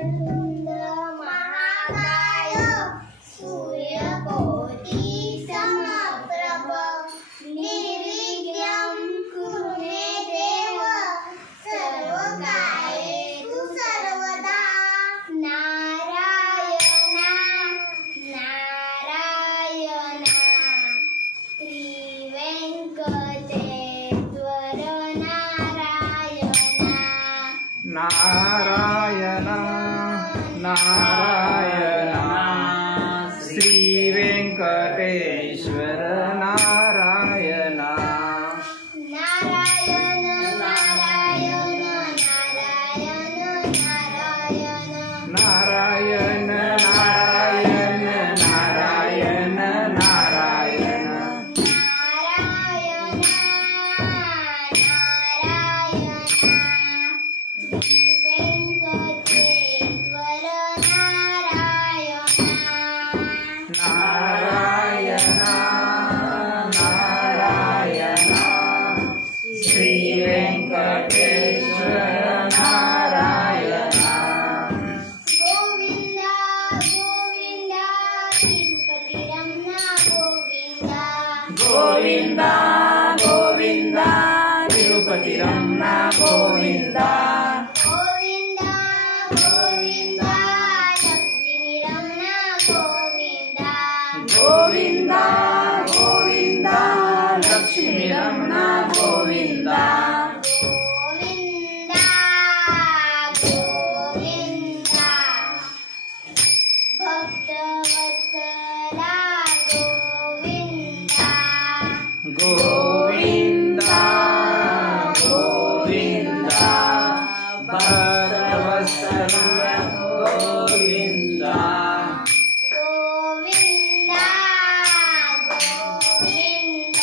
वक्रतुंड महाकाय सूर्यकोटि समप्रभ निर्विघ्नं कुरु मे देव सर्वकार्येषु सर्वदा। नारायण नारायण श्रीवेंकटेश्वर नारायण नारायण नारायण श्री वेंकटेश्वर नारायण नारायण नारायण नारायण नारायण नारायण नारायण नारायण नारायण नारायण नारायण वेंकटेश्वर नारायण नारायण नारायण श्री वेंकटेश्वर नारायण गोविंद गोविंद तिरुपति रमण गोविंद गोविंद गोविंद तिरुपति रमण गोविंद गोविंद गोविंद लक्ष्मी रमण गोविंद गोविंद गोविंद लक्ष्मी रमण गोविंद गोविंद गोविंद भक्तवत्सला गोविंद गोविंद गोविंद भक्तवत्सल गोविंद गोविंद गोविंद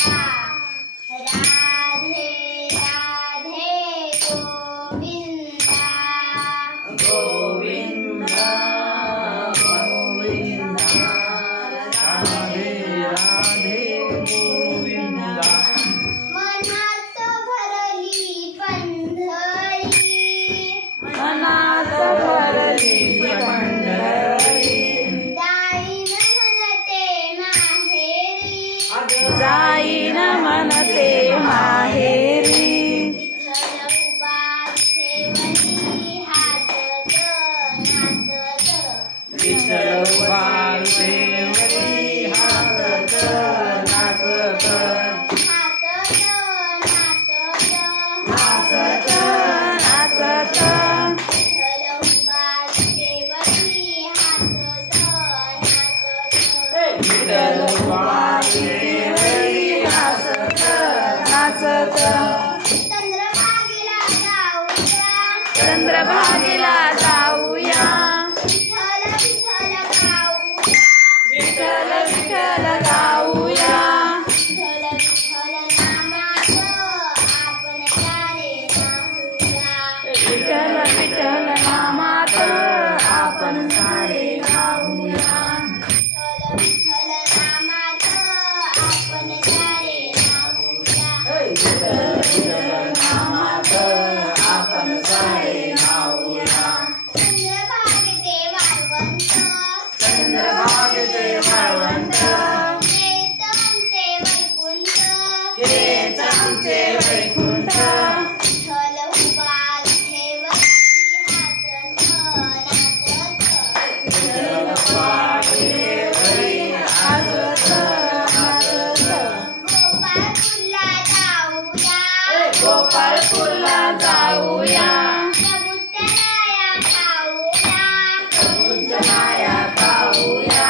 राधे राधे गोविंद गोविंद गोविंद राधे राधे गोविंद मनात भरली पंढरी मनात भरली पंढरी जाईन म्हणते माहेरी जाईन म्हणते माहेरी उभा ठेवली हातत नातत विठ्ठल वासुदेवरी हातत नाचत हातत नातत नाचत नाचत विठ्ठल उभा ठेवली हातत नातत विठ्ठल वासुदेवरी हातत नाचत चंद्रभागेला जाऊया चंद्रभागेला जाऊया विठ्ठल विठ्ठल गाऊया विठ्ठल विठ्ठल गाऊया विठ्ठल विठ्ठल नामात आपण सारे गाऊया विठ्ठल विठ्ठल नामात आपण सारे गाऊया विठ्ठल विठ्ठल नामात आपण सारे गाऊया विठ्ठल विठ्ठल नामात आपण सारे गाऊया चंद्रभागेचे वाळवंट चंद्रभागेचे वाळवंट हेच आमचे वैकुंठ हेच आमचे वैकुंठ विठ्ठल उभा ठेवली हातत नाचत विठ्ठल वासुदेवरी हातत नाचत गोपाळपूरला जाऊया गोपाळपूरला जाऊया प्रभुत्याराया खाऊया उज्जनाया खाऊया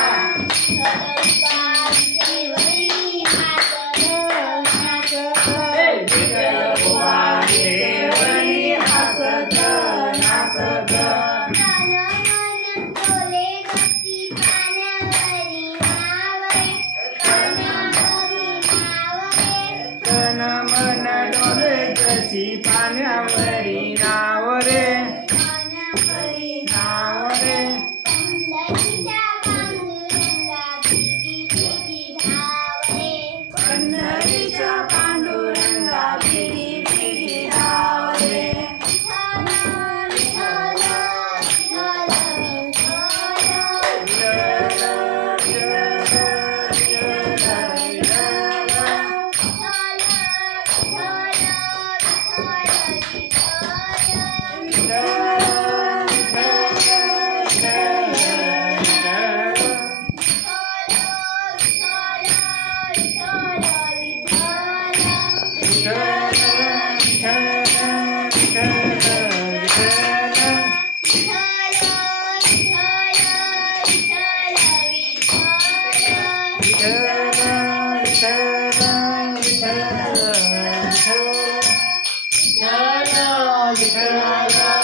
ठेवली हातत नाचत विठ्ठल वासुदेवरी हातत नाचत तन मन डोले भक्ती पाण्यावर विठ्ठल